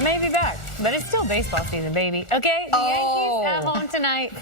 may be back, but it's still baseball season, baby. Okay, the Yankees at home tonight.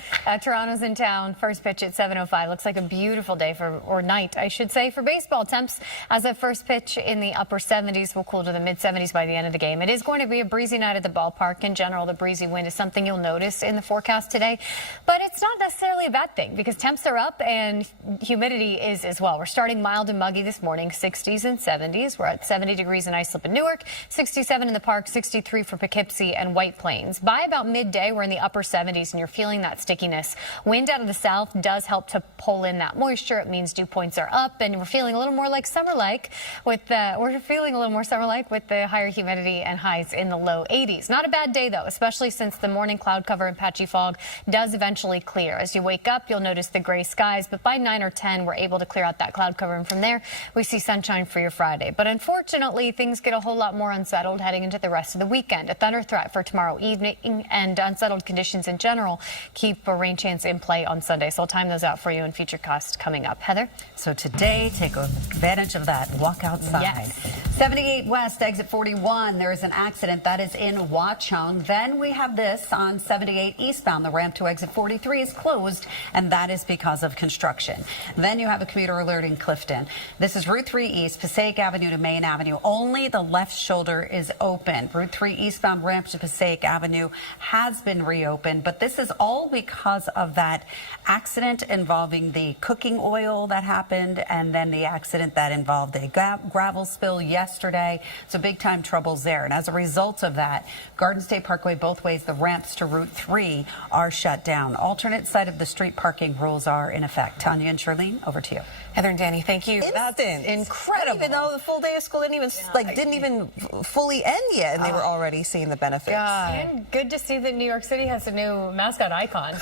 Toronto's in town. First pitch at 7:05. Looks like a beautiful day or night, I should say, for baseball. Temps as a first pitch in the upper 70s will cool to the mid 70s by the end of the game. It is going to be a breezy night at the ballpark. In general, the breezy wind is something you'll notice in the forecast today, but it's not necessarily a bad thing because temps are up and humidity is as well. We're starting mild and muggy this morning, 60s and 70s. We're at 70 degrees in Islip and Newark, 67 in the park, 63 for Poughkeepsie and White Plains. By about midday, we're in the upper 70s and you're feeling that stickiness. Wind out of the south does help to pull in that moisture. It means dew points are up and we're feeling a little more like summer-like with the higher humidity and highs in the low 80s. Not a bad day though, especially since the morning cloud cover and patchy fog does eventually clear. As you wake up, you'll notice the gray skies, but by 9 or 10, we're able to clear out that cloud cover, and from there, we see sunshine for your Friday. But unfortunately, things get a whole lot more unsettled heading into the rest of the weekend. A thunder threat for tomorrow evening and unsettled conditions in general keep a rain chance in play on Sunday. So I'll time those out for you in future costs coming up. Heather? So today, take advantage of that. Walk outside. Yes. 78 West, exit 41. There is an accident that is in Watchung. Then we have this on 78 eastbound. The ramp to exit 43 is closed, and that is because of construction. Then you have a commuter alert in Clifton. This is Route 3 East, Passaic Avenue to Main Avenue. Only the left shoulder is open. Route 3 eastbound ramp to Passaic Avenue has been reopened, but this is all because of that accident involving the cooking oil that happened and then the accident that involved a gravel spill yesterday. So big time troubles there. And as a result of that, Garden State Parkway both ways, the ramps to Route 3 are shut down. Alternate side of the street parking rules are in effect. Tanya and Charlene, over to you. Heather and Danny, thank you. That's incredible. Even though the full day of school didn't even fully end yet, and they were already seeing the benefits. And good to see that New York City has a new mascot icon.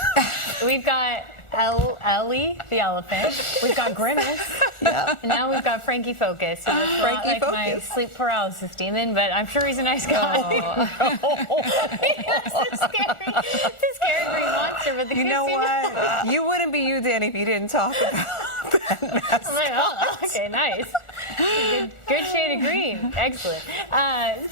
We've got Ellie, the elephant. We've got Grimace. Yeah. And now we've got Frankie Focus. Frankie Focus. My sleep paralysis demon, but I'm sure he's a nice guy. It's a scary green monster. But you know what? You wouldn't be you, Danny, if you didn't talk about that mascot. I'm like, oh, okay, nice. Good shade of green. Excellent.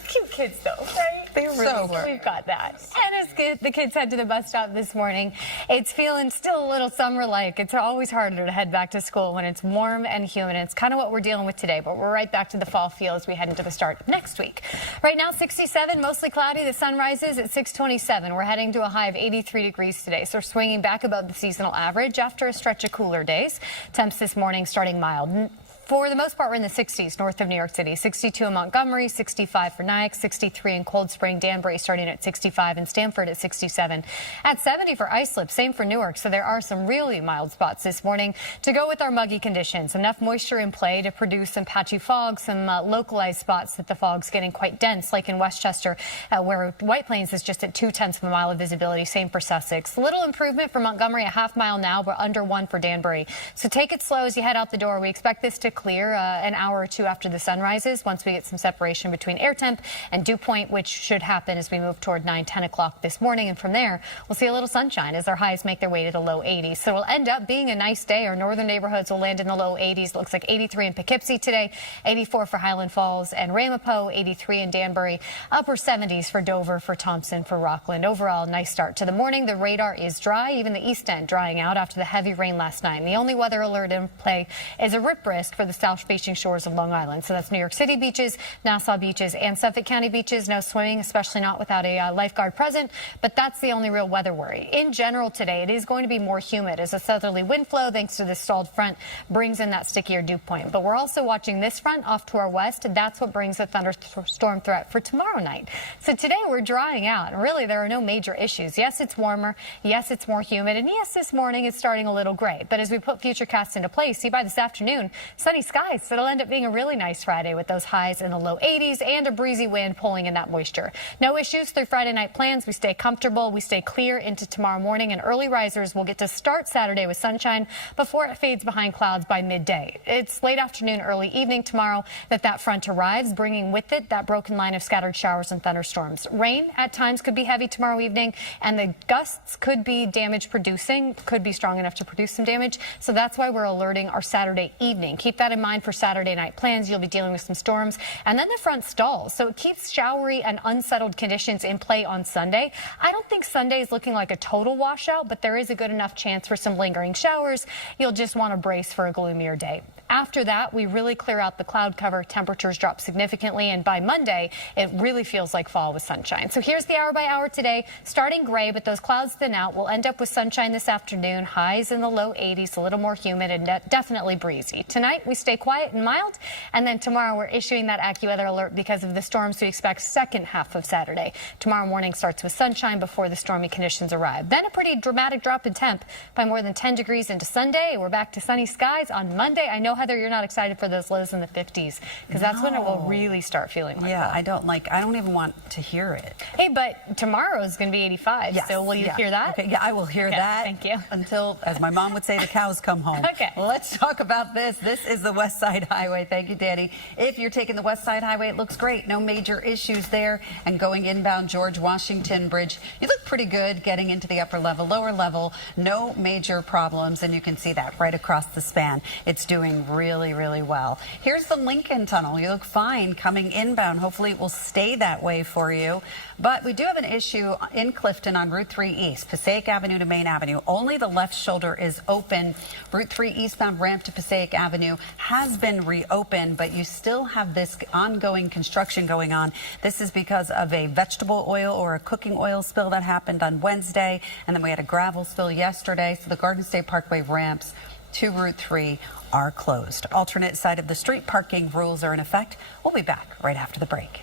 Cute kids, though, right? They really were. We've got that. And as the kids head to the bus stop this morning, it's feeling still a little summer-like. It's always harder to head back to school when it's warm and humid. It's kind of what we're dealing with today, but we're right back to the fall feel as we head into the start of next week. Right now, 67, mostly cloudy. The sun rises at 6:27. We're heading to a high of 83 degrees today, so swinging back above the seasonal average after a stretch of cooler days. Temps this morning starting mild. For the most part, we're in the 60s north of New York City. 62 in Montgomery, 65 for Nyack, 63 in Cold Spring, Danbury starting at 65, and Stamford at 67. At 70 for Islip, same for Newark. So there are some really mild spots this morning to go with our muggy conditions. Enough moisture in play to produce some patchy fog, some localized spots that the fog's getting quite dense, like in Westchester, where White Plains is just at 0.2 of a mile of visibility. Same for Sussex. Little improvement for Montgomery, a half mile now, but under 1 for Danbury. So take it slow as you head out the door. We expect this to clear an hour or two after the sun rises once we get some separation between air temp and dew point, which should happen as we move toward 9-10 o'clock this morning. And from there, we'll see a little sunshine as our highs make their way to the low 80s. So it'll end up being a nice day. Our northern neighborhoods will land in the low 80s. Looks like 83 in Poughkeepsie today, 84 for Highland Falls and Ramapo, 83 in Danbury, upper 70s for Dover, for Thompson, for Rockland. Overall, nice start to the morning. The radar is dry, even the east end drying out after the heavy rain last night. And the only weather alert in play is a rip risk for the south-facing shores of Long Island. So that's New York City beaches, Nassau beaches, and Suffolk County beaches. No swimming, especially not without a lifeguard present, but that's the only real weather worry. In general today, it is going to be more humid as a southerly wind flow, thanks to the stalled front, brings in that stickier dew point. But we're also watching this front off to our west. That's what brings a thunderstorm threat for tomorrow night. So today we're drying out, and really there are no major issues. Yes, it's warmer. Yes, it's more humid. And yes, this morning it's starting a little gray. But as we put future casts into place, see by this afternoon, sunny skies. It'll end up being a really nice Friday with those highs in the low 80s and a breezy wind pulling in that moisture. No issues through Friday night plans. We stay comfortable. We stay clear into tomorrow morning, and early risers will get to start Saturday with sunshine before it fades behind clouds by midday. It's late afternoon, early evening tomorrow that front arrives, bringing with it that broken line of scattered showers and thunderstorms. Rain at times could be heavy tomorrow evening, and the gusts could be damage producing, could be strong enough to produce some damage. So that's why we're alerting our Saturday evening. Keep that that in mind for Saturday night plans. You'll be dealing with some storms, and then the front stalls. So it keeps showery and unsettled conditions in play on Sunday. I don't think Sunday is looking like a total washout, but there is a good enough chance for some lingering showers. You'll just want to brace for a gloomier day. After that, we really clear out the cloud cover. Temperatures drop significantly, and by Monday, it really feels like fall with sunshine. So here's the hour by hour today. Starting gray, but those clouds thin out. We'll end up with sunshine this afternoon. Highs in the low 80s, a little more humid and definitely breezy. Tonight, we stay quiet and mild, and then tomorrow we're issuing that AccuWeather alert because of the storms we expect second half of Saturday. Tomorrow morning starts with sunshine before the stormy conditions arrive. Then a pretty dramatic drop in temp by more than 10 degrees into Sunday. We're back to sunny skies on Monday. I know, Heather, you're not excited for those lows in the 50s because that's when it will really start feeling like Yeah, fall. I don't even want to hear it. Hey, but tomorrow is going to be 85. Yes, So will you hear that? Okay, yeah, I will hear Okay, that. thank you. Until, as my mom would say, the cows come home. Okay. Let's talk about this. This is the West Side Highway. Thank you, Danny. If you're taking the West Side Highway, it looks great. No major issues there. And going inbound George Washington Bridge, you look pretty good getting into the upper level, lower level. No major problems. And you can see that right across the span. It's doing really, really well. Here's the Lincoln Tunnel. You look fine coming inbound. Hopefully it will stay that way for you. But we do have an issue in Clifton on Route 3 East, Passaic Avenue to Main Avenue. Only the left shoulder is open. Route 3 eastbound ramp to Passaic Avenue has been reopened, but you still have this ongoing construction going on. This is because of a vegetable oil or a cooking oil spill that happened on Wednesday, and then we had a gravel spill yesterday. So the Garden State Parkway ramps to Route 3 are closed. Alternate side of the street parking rules are in effect. We'll be back right after the break.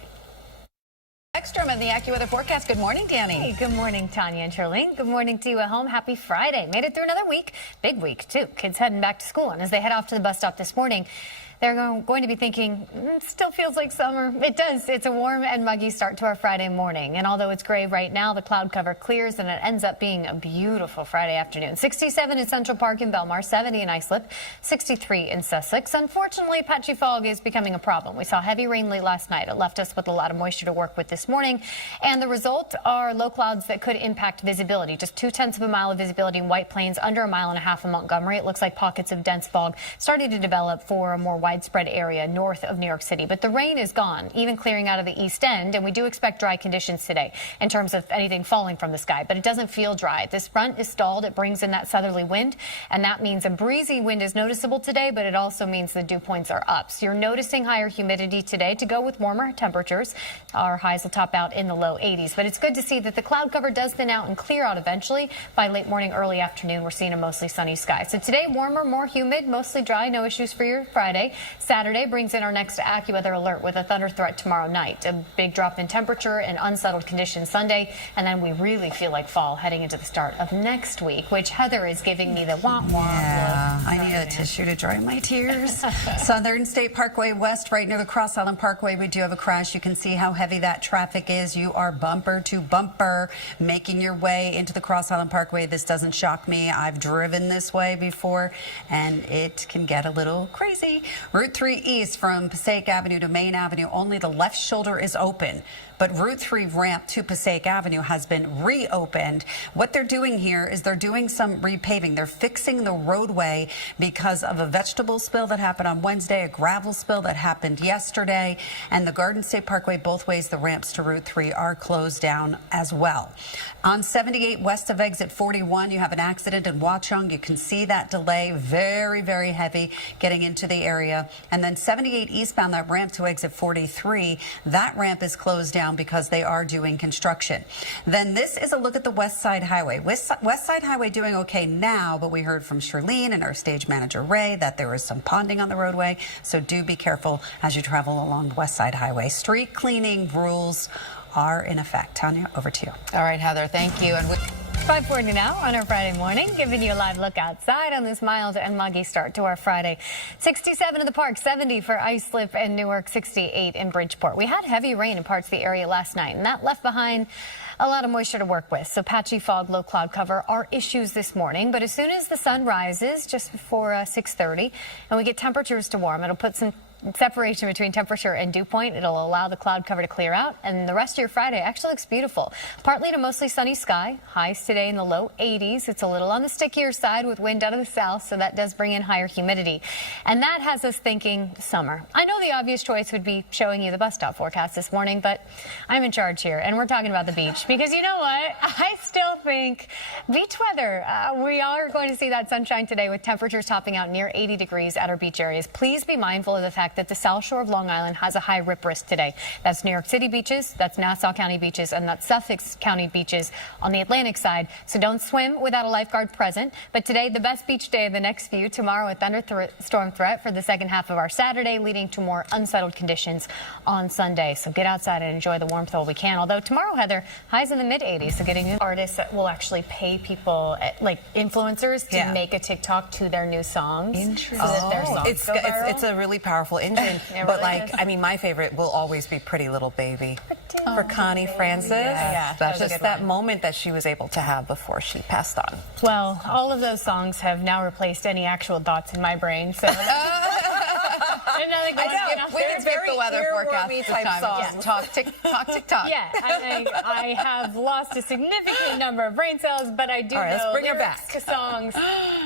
Beckstrom and the AccuWeather forecast. Good morning, Danny. Hey, good morning, Tanya and Charlene. Good morning to you at home. Happy Friday. Made it through another week. Big week, too. Kids heading back to school. And as they head off to the bus stop this morning, they're going to be thinking, it still feels like summer. It does. It's a warm and muggy start to our Friday morning. And although it's gray right now, the cloud cover clears and it ends up being a beautiful Friday afternoon. 67 in Central Park in Belmar, 70 in Islip, 63 in Sussex. Unfortunately, patchy fog is becoming a problem. We saw heavy rain late last night. It left us with a lot of moisture to work with this morning. And the result are low clouds that could impact visibility. Just 0.2 of a mile of visibility in White Plains, under 1.5 miles in Montgomery. It looks like pockets of dense fog starting to develop for a more widespread area north of New York City. But the rain is gone, even clearing out of the east end, and we do expect dry conditions today in terms of anything falling from the sky, but it doesn't feel dry. This front is stalled. It brings in that southerly wind, and that means a breezy wind is noticeable today, but it also means the dew points are up. So you're noticing higher humidity today to go with warmer temperatures. Our highs will top out in the low 80s, but it's good to see that the cloud cover does thin out and clear out eventually. By late morning, early afternoon, we're seeing a mostly sunny sky. So today, warmer, more humid, mostly dry, no issues for your Friday. Saturday brings in our next AccuWeather alert with a thunder threat tomorrow night. A big drop in temperature and unsettled conditions Sunday, and then we really feel like fall heading into the start of next week, which Heather is giving me the womp womp. Yeah, I need a tissue to dry my tears. Southern State Parkway West, right near the Cross Island Parkway, we do have a crash. You can see how heavy that traffic is. You are bumper to bumper making your way into the Cross Island Parkway. This doesn't shock me. I've driven this way before, and it can get a little crazy. Route 3 East from Passaic Avenue to Main Avenue, only the left shoulder is open. But Route 3 ramp to Passaic Avenue has been reopened. What they're doing here is they're doing some repaving. They're fixing the roadway because of a vegetable spill that happened on Wednesday, a gravel spill that happened yesterday, and the Garden State Parkway, both ways, the ramps to Route 3 are closed down as well. On 78 west of exit 41, you have an accident in Watchung. You can see that delay, very, very heavy getting into the area. And then 78 eastbound, that ramp to exit 43, that ramp is closed down because they are doing construction. Then this is a look at the West Side Highway. West Side Highway doing okay now, but we heard from Charlene and our stage manager Ray that there is some ponding on the roadway, so do be careful as you travel along the West Side Highway. Street cleaning rules are in effect. Tanya, over to you. All right, Heather, thank you. And 5:40 now on our Friday morning, giving you a live look outside on this mild and muggy start to our Friday. 67 in the park, 70 for Islip and Newark, 68 in Bridgeport. We had heavy rain in parts of the area last night, and that left behind a lot of moisture to work with. So patchy fog, low cloud cover are issues this morning. But as soon as the sun rises, just before 6:30, and we get temperatures to warm, it'll put some separation between temperature and dew point. It'll allow the cloud cover to clear out, and the rest of your Friday actually looks beautiful. Partly to mostly sunny sky. Highs today in the low 80s. It's a little on the stickier side with wind out of the south, so that does bring in higher humidity. And that has us thinking summer. I know the obvious choice would be showing you the bus stop forecast this morning, but I'm in charge here, and we're talking about the beach. Because you know what? I still think beach weather. We are going to see that sunshine today with temperatures topping out near 80 degrees at our beach areas. Please be mindful of the fact that the South Shore of Long Island has a high rip risk today. That's New York City beaches, that's Nassau County beaches, and that's Suffolk County beaches on the Atlantic side. So don't swim without a lifeguard present. But today, the best beach day of the next few. Tomorrow, a thunderstorm threat for the second half of our Saturday, leading to more unsettled conditions on Sunday. So get outside and enjoy the warmth while we can. Although tomorrow, Heather, highs in the mid-80s. So getting artists that will actually pay people, like influencers, to make a TikTok to their new songs. Interesting. So that their songs It's go viral. it's a really powerful engine. It But really like, is. I mean, my favorite will always be Pretty Little Baby for Connie Francis. Yeah, That's that was a just good that one. moment that she was able to have before she passed on. Well, all of those songs have now replaced any actual thoughts in my brain. So With your very weather forecast earwormy this type time. songs. Yeah. Talk TikTok. yeah, I have lost a significant number of brain cells, but I do All right, let's know bring her lyrics back. to songs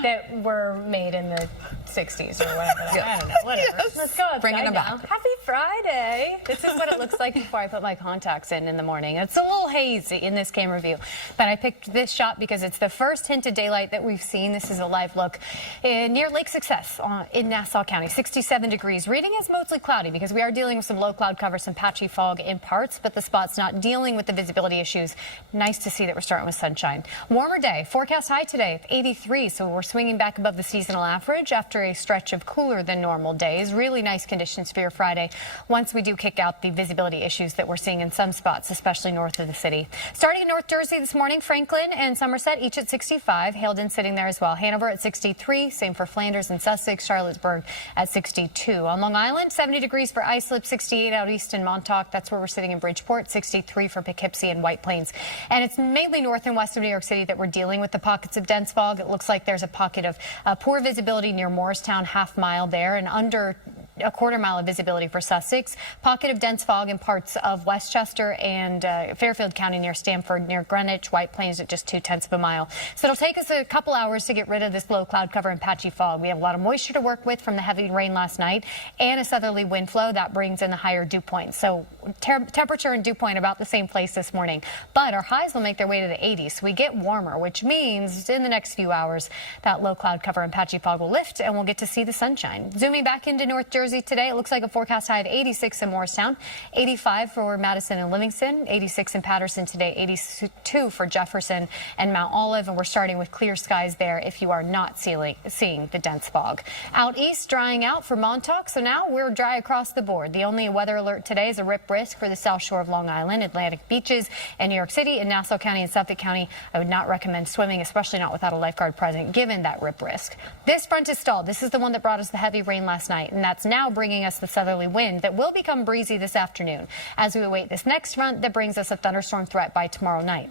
that were made in the 60s or whatever. I don't know, whatever. Let's go outside Bringing them now. back. Happy Friday. This is what it looks like before I put my contacts in the morning. It's a little hazy in this camera view, but I picked this shot because it's the first hint of daylight that we've seen. This is a live look near Lake Success in Nassau County. 67 degrees. Reading is mostly cloudy because we are dealing with some low cloud cover, some patchy fog in parts, but the spot's not dealing with the visibility issues. Nice to see that we're starting with sunshine. Warmer day. Forecast high today of 83, so we're swinging back above the seasonal average after a stretch of cooler than normal days. Really nice conditions for your Friday once we do kick out the visibility issues that we're seeing in some spots, especially north of the city. Starting in North Jersey this morning, Franklin and Somerset each at 65. Haledon sitting there as well. Hanover at 63. Same for Flanders and Sussex. Charlottesburg at 62. On Long Island, 70 degrees for Islip, 68 out east in Montauk. That's where we're sitting in Bridgeport. 63 for Poughkeepsie and White Plains. And it's mainly north and west of New York City that we're dealing with the pockets of dense fog. It looks like there's a pocket of poor visibility near Morristown, half mile there, and under a quarter mile of visibility for Sussex. Pocket of dense fog in parts of Westchester and Fairfield County near Stamford, near Greenwich, White Plains at just 0.2 of a mile. So it'll take us a couple hours to get rid of this low cloud cover and patchy fog. We have a lot of moisture to work with from the heavy rain last night and a southerly wind flow that brings in the higher dew point. So temperature and dew point about the same place this morning. But our highs will make their way to the 80s. So we get warmer, which means in the next few hours that low cloud cover and patchy fog will lift and we'll get to see the sunshine. Zooming back into North Jersey today, it looks like a forecast high of 86 in Morristown, 85 for Madison and Livingston, 86 in Patterson today, 82 for Jefferson and Mount Olive. And we're starting with clear skies there if you are not seeing the dense fog. Out east, drying out for Montauk. So now we're dry across the board. The only weather alert today is a rip risk for the South Shore of Long Island, Atlantic beaches, and New York City. In Nassau County and Suffolk County, I would not recommend swimming, especially not without a lifeguard present, given that rip risk. This front is stalled. This is the one that brought us the heavy rain last night, and that's now bringing us the southerly wind that will become breezy this afternoon as we await this next front that brings us a thunderstorm threat by tomorrow night.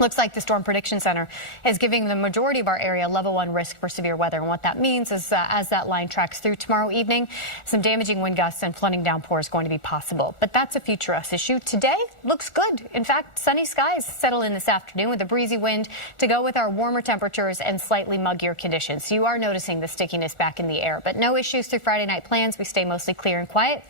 Looks like the Storm Prediction Center is giving the majority of our area level 1 risk for severe weather. And what that means is as that line tracks through tomorrow evening, some damaging wind gusts and flooding downpour is going to be possible. But that's a future us issue. Today looks good. In fact, sunny skies settle in this afternoon with a breezy wind to go with our warmer temperatures and slightly muggier conditions. So you are noticing the stickiness back in the air. But no issues through Friday night plans. We stay mostly clear and quiet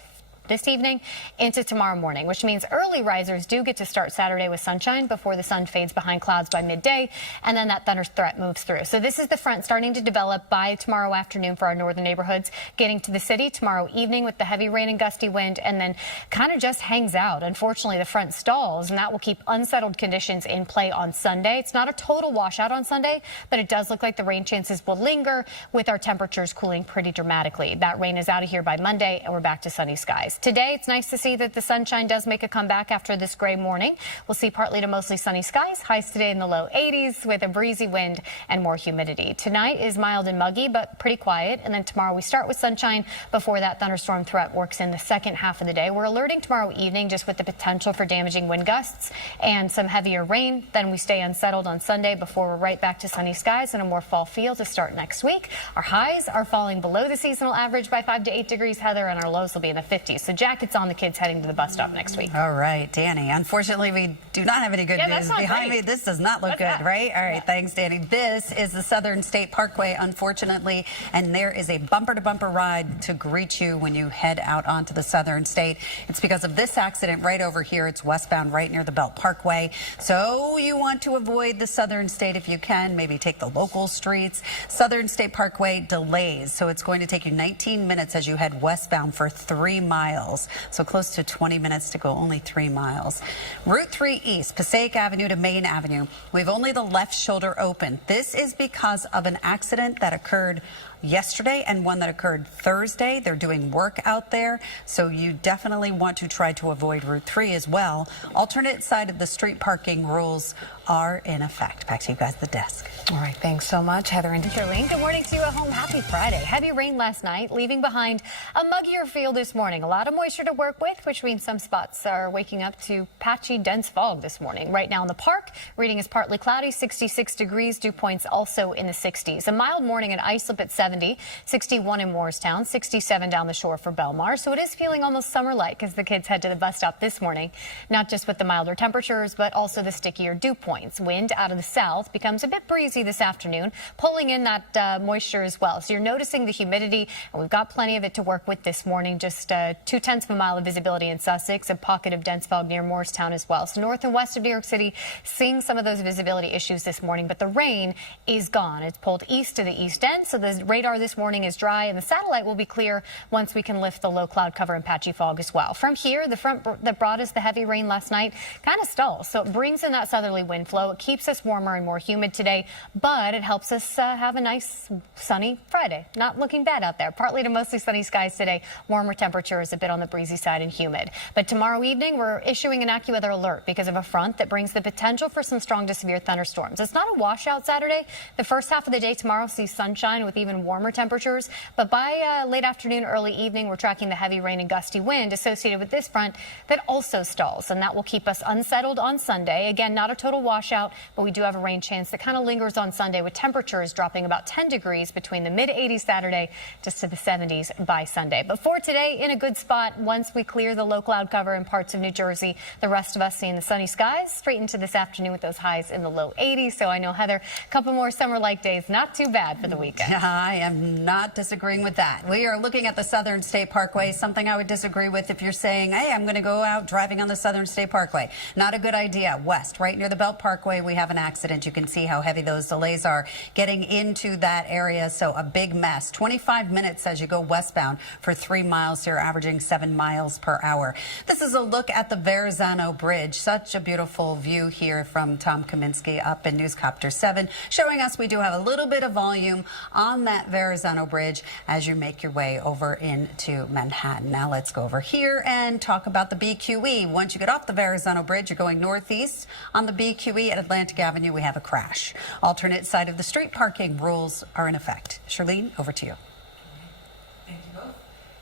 this evening into tomorrow morning, which means early risers do get to start Saturday with sunshine before the sun fades behind clouds by midday, and then that thunder threat moves through. So this is the front starting to develop by tomorrow afternoon for our northern neighborhoods, getting to the city tomorrow evening with the heavy rain and gusty wind, and then kind of just hangs out. Unfortunately, the front stalls, and that will keep unsettled conditions in play on Sunday. It's not a total washout on Sunday, but it does look like the rain chances will linger with our temperatures cooling pretty dramatically. That rain is out of here by Monday, and we're back to sunny skies. skies. Today, it's nice to see that the sunshine does make a comeback after this gray morning. We'll see partly to mostly sunny skies. Highs today in the low 80s with a breezy wind and more humidity. Tonight is mild and muggy, but pretty quiet. And then tomorrow we start with sunshine before that thunderstorm threat works in the second half of the day. We're alerting tomorrow evening just with the potential for damaging wind gusts and some heavier rain. Then we stay unsettled on Sunday before we're right back to sunny skies and a more fall feel to start next week. Our highs are falling below the seasonal average by 5 to 8 degrees, Heather, and our lows will be in the 50s. So jackets on the kids heading to the bus stop next week. All right, Dani. Unfortunately, we do not have any good news behind me. This does not look good, right? All right, thanks, Dani. This is the Southern State Parkway, unfortunately, and there is a bumper-to-bumper ride to greet you when you head out onto the Southern State. It's because of this accident right over here. It's westbound right near the Belt Parkway. So you want to avoid the Southern State if you can. Maybe take the local streets. Southern State Parkway delays, so it's going to take you 19 minutes as you head westbound for 3 miles. So close to 20 minutes to go, only 3 miles. Route 3 East, Passaic Avenue to Main Avenue. We've only the left shoulder open. This is because of an accident that occurred yesterday and one that occurred Thursday. They're doing work out there, so you definitely want to try to avoid Route 3 as well. Alternate side of the street parking rules are in effect. Back to you guys at the desk. All right, thanks so much, Heather and Charlene, good morning to you at home. Happy Friday. Heavy rain last night, leaving behind a muggier feel this morning. A lot of moisture to work with, which means some spots are waking up to patchy, dense fog this morning. Right now in the park, reading is partly cloudy, 66 degrees. Dew points also in the 60s. A mild morning at Islip at 70, 61 in Morristown, 67 down the shore for Belmar. So it is feeling almost summer-like as the kids head to the bus stop this morning. Not just with the milder temperatures, but also the stickier dew points. Wind out of the south becomes a bit breezy this afternoon, pulling in that moisture as well. So you're noticing the humidity, and we've got plenty of it to work with this morning. Just 0.2 of a mile of visibility in Sussex, a pocket of dense fog near Morristown as well. So north and west of New York City, seeing some of those visibility issues this morning, but the rain is gone. It's pulled east to the east end, so the radar this morning is dry, and the satellite will be clear once we can lift the low cloud cover and patchy fog as well. From here, the front that brought us the heavy rain last night kind of stalls, so it brings in that southerly wind flow. It keeps us warmer and more humid today, but it helps us have a nice sunny Friday. Not looking bad out there. Partly to mostly sunny skies today. Warmer temperatures, a bit on the breezy side and humid. But tomorrow evening, we're issuing an AccuWeather alert because of a front that brings the potential for some strong to severe thunderstorms. It's not a washout Saturday. The first half of the day tomorrow sees sunshine with even warmer temperatures, but by late afternoon, early evening, we're tracking the heavy rain and gusty wind associated with this front that also stalls, and that will keep us unsettled on Sunday. Again, not a total washout, but we do have a rain chance that kind of lingers on Sunday with temperatures dropping about 10 degrees between the mid-80s Saturday just to the 70s by Sunday. But for today, in a good spot once we clear the low cloud cover in parts of New Jersey. The rest of us seeing the sunny skies straight into this afternoon with those highs in the low 80s. So I know, Heather, a couple more summer-like days, not too bad for the weekend. I am not disagreeing with that. We are looking at the Southern State Parkway, something I would disagree with if you're saying, hey, I'm going to go out driving on the Southern State Parkway. Not a good idea. West, right near the Belt Parkway, we have an accident. You can see how heavy those delays are getting into that area, so a big mess. 25 minutes as you go westbound for 3 miles. You're averaging 7 miles per hour. This is a look at the Verrazano Bridge. Such a beautiful view here from Tom Kaminsky up in Newscopter 7, showing us we do have a little bit of volume on that Verrazano Bridge as you make your way over into Manhattan. Now let's go over here and talk about the BQE. Once you get off the Verrazano Bridge, you're going northeast on the BQE at Atlantic Avenue. We have a crash. Alternate side of the street parking rules are in effect. Charlene, over to you.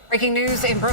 Breaking news in Brooklyn.